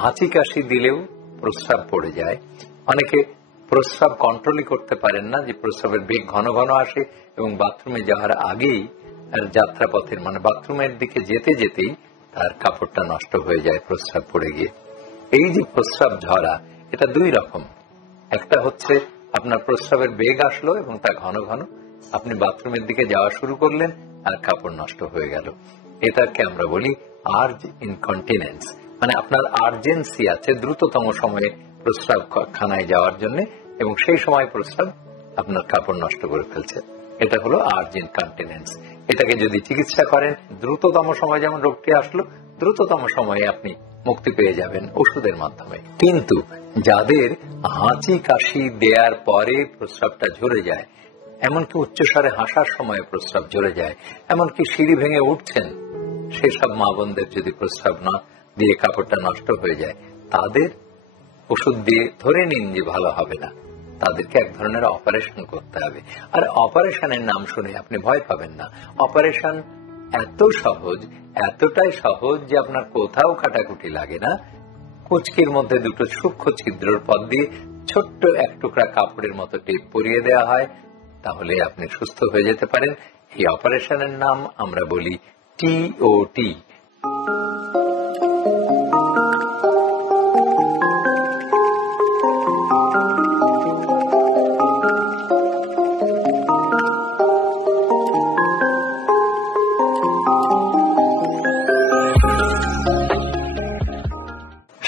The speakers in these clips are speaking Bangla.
হাঁচি কাশি দিলেও প্রস্রাব পড়ে যায়। অনেকে প্রস্রাব কন্ট্রোলই করতে পারেন না, যে প্রস্রাবের বেগ ঘন ঘন আসে এবং বাথরুমে যাওয়ার আগেই যাত্রাপথের বাথরুমের দিকে যেতে যেতেই তার কাপড়টা নষ্ট হয়ে যায় প্রস্রাব পড়ে গিয়ে। এই যে প্রস্রাব ঝরা, এটা দুই রকম। একটা হচ্ছে আপনার প্রস্রাবের বেগ আসলো এবং তা ঘন ঘন, আপনি বাথরুমের দিকে যাওয়া শুরু করলেন আর কাপড় নষ্ট হয়ে গেল। এটাকে আমরা বলি আর্জ ইনকন্টিনেন্স। আপনার আর্জেন্সি আছে দ্রুততম সময়ে প্রস্রাব খানায় যাওয়ার জন্য, এবং সেই সময় প্রস্রাব আপনার কাপড় নষ্ট করে ফেলছে। এটা হলো আর্জ ইনকন্টিনেন্স। এটাকে যদি চিকিৎসা করেন, দ্রুততম সময় যেমন রোগটি আসলো, দ্রুততম সময়ে আপনি মুক্তি পেয়ে যাবেন ওষুধের মাধ্যমে। কিন্তু যাদের হাঁচি কাশি দেওয়ার পরে প্রস্রাবটা ঝরে যায়, এমনকি উচ্চস্বরে হাসার সময় প্রস্রাব ঝরে যায়, এমনকি সিঁড়ি ভেঙে উঠছেন, সেসব মা বোনদের যদি প্রস্রাব না দিয়ে কাপড়টা নষ্ট হয়ে যায়, তাদের ওষুধ দিয়ে ধরে নিন যে ভালো হবে না, তাদেরকে এক ধরনের অপারেশন করতে হবে। আর অপারেশনের নাম শুনে আপনি ভয় পাবেন না। অপারেশন এত সহজ, এতটাই সহজ যে আপনার কোথাও কাটাকুটি লাগে না। কুচকির মধ্যে দুটো সূক্ষ্ম ছিদ্রর পথ দিয়ে ছোট্ট এক টুকরা কাপড়ের মতো টেপ পরিয়ে দেওয়া হয়, তাহলে আপনি সুস্থ হয়ে যেতে পারেন। এই অপারেশনের নাম আমরা বলি TOT।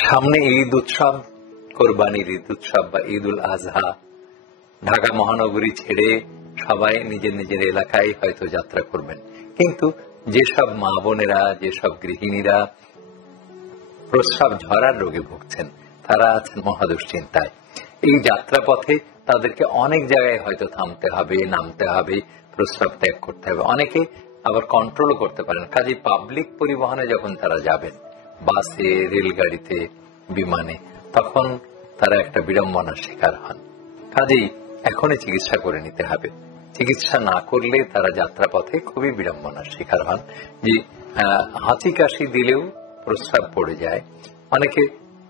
সামনে ঈদ উৎসব, কোরবানির ঈদ উৎসব বা ঈদ উল আজহা। ঢাকা মহানগরী ছেড়ে সবাই নিজের নিজের এলাকায় হয়তো যাত্রা করবেন, কিন্তু যেসব মা বোনেরা, যেসব গৃহিণীরা প্রস্রাব ঝরার রোগে ভুগছেন, তারা আছেন মহাদুশ্চিন্তায়। এই যাত্রাপথে তাদেরকে অনেক জায়গায় হয়তো থামতে হবে, নামতে হবে, প্রস্রাব ত্যাগ করতে হবে। অনেকে আবার কন্ট্রোলও করতে পারেন। কাজে পাবলিক পরিবহনে যখন তারা যাবেন, বাসে, রেলগাড়িতে, বিমানে, তখন তারা একটা বিড়ম্বনার শিকার হন। কাজেই এখনই চিকিৎসা করে নিতে হবে। চিকিৎসা না করলে তারা যাত্রাপথে খুবই বিড়ম্বনার শিকার হন। যে হাঁচি কাশি দিলেও প্রস্রাব পড়ে যায়। অনেকে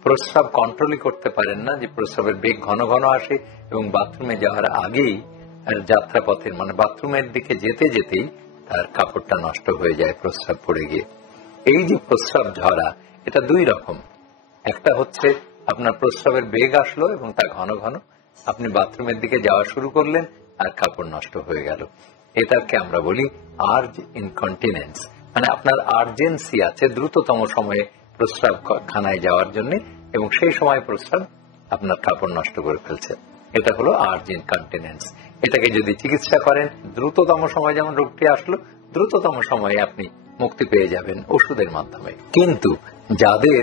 প্রস্রাব কন্ট্রোলই করতে পারেন না, যে প্রস্রাবের বেগ ঘন ঘন আসে এবং বাথরুমে যাওয়ার আগেই যাত্রাপথের বাথরুমের দিকে যেতে যেতেই তার কাপড়টা নষ্ট হয়ে যায় প্রস্রাব পড়ে গিয়ে। এই যে প্রস্রাব ঝরা, এটা দুই রকম। একটা হচ্ছে আপনার প্রস্রাবের বেগ আসলো এবং তা ঘন ঘন, আপনি বাথরুমের দিকে যাওয়া শুরু করলেন আর কাপড় নষ্ট হয়ে গেল। এটাকে আমরা বলি আর্জ ইনকন্টিনেন্স। আপনার আর্জেন্সি আছে দ্রুততম সময়ে প্রস্রাব খানায় যাওয়ার জন্য, এবং সেই সময় প্রস্রাব আপনার কাপড় নষ্ট করে ফেলছে। এটা হলো আর্জ ইনকন্টিনেন্স। এটাকে যদি চিকিৎসা করেন, দ্রুততম সময় যেমন রোগটি আসলো, দ্রুততম সময়ে আপনি মুক্তি পেয়ে যাবেন ওষুধের মাধ্যমে। কিন্তু যাদের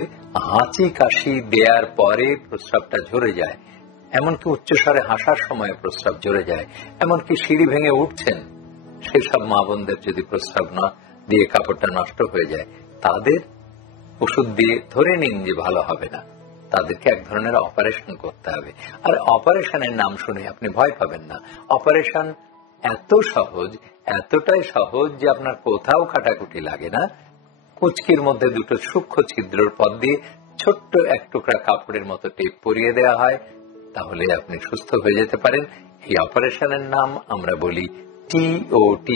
হাঁচি কাশি দেওয়ার পরে প্রস্রাবটা ঝরে যায়, এমনকি উচ্চস্বরে হাসার সময় প্রস্রাব ঝরে যায়, এমনকি সিঁড়ি ভেঙে উঠছেন, সেসব মা বোনদের যদি প্রস্রাব না দিয়ে কাপড়টা নষ্ট হয়ে যায়, তাদের ওষুধ দিয়ে ধরে নিন যে ভালো হবে না, তাদেরকে এক ধরনের অপারেশন করতে হবে। আর অপারেশনের নাম শুনে আপনি ভয় পাবেন না। অপারেশন এত সহজ, এতটাই সহজ যে আপনার কোথাও কাটাকুটি লাগে না। কুচকির মধ্যে দুটো সূক্ষ্ম ছিদ্রর পথ দিয়ে ছোট্ট এক টুকরা কাপড়ের মতো টেপ পরিয়ে দেওয়া হয়, তাহলে আপনি সুস্থ হয়ে যেতে পারেন। এই অপারেশনের নাম আমরা বলি TOT,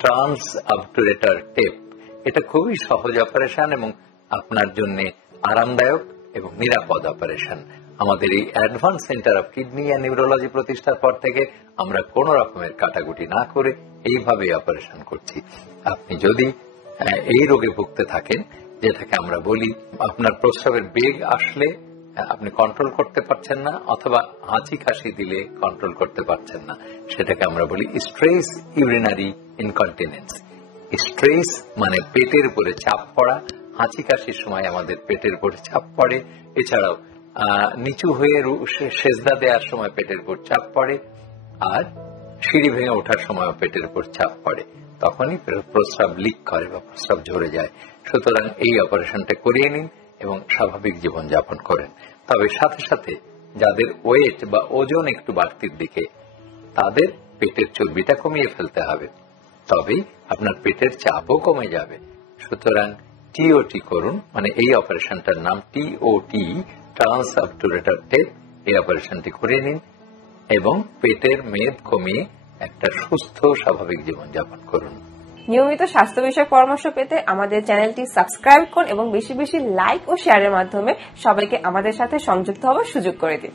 ট্রান্স অবটুরেটর টেপ। এটা খুবই সহজ অপারেশন এবং আপনার জন্য আরামদায়ক এবং নিরাপদ অপারেশন। আমাদের এই advance centre of kidney and neurology প্রতিষ্ঠার পর থেকে আমরা কোন রকমের কাটাকুটি না করে এইভাবে অপারেশন করছি। আপনি যদি এই রোগে ভুগতে থাকেন, যেটাকে আমরা বলি আপনার প্রস্রাবের বেগ আসলে আপনি কন্ট্রোল করতে পারছেন না, অথবা হাঁচি কাশি দিলে কন্ট্রোল করতে পারছেন না, সেটাকে আমরা বলি স্ট্রেস ইউরিনারি ইনকন্টিনেন্স। স্ট্রেস মানে পেটের উপরে চাপ পড়া। হাঁচি কাশির সময় আমাদের পেটের উপরে চাপ পড়ে। এছাড়াও নিচু হয়ে সেজদা দেওয়ার সময় পেটের উপর চাপ পড়ে, আর সিঁড়ি ভেঙে ওঠার সময় পেটের উপর চাপ পড়ে। তখনই প্রস্রাব লিক করে বা প্রস্রাব ঝরে যায়। সুতরাং এই অপারেশনটা করিয়ে নিন এবং স্বাভাবিক জীবনযাপন করেন। তবে সাথে সাথে যাদের ওয়েট বা ওজন একটু বাড়তির দিকে, তাদের পেটের চর্বিটা কমিয়ে ফেলতে হবে, তবেই আপনার পেটের চাপও কমে যাবে। সুতরাং টিওটি করুন, মানে এই অপারেশনটার নাম টিওটি, ট্রান্স অবটুরেটর টেপ। এই অপারেশনটি করে নিন এবং পেটের মেদ কমিয়ে একটা সুস্থ স্বাভাবিক জীবনযাপন করুন। নিয়মিত স্বাস্থ্য বিষয়ক পরামর্শ পেতে আমাদের চ্যানেলটি সাবস্ক্রাইব করুন এবং বেশি বেশি লাইক ও শেয়ারের মাধ্যমে সবাইকে আমাদের সাথে সংযুক্ত হওয়ার সুযোগ করে দিন।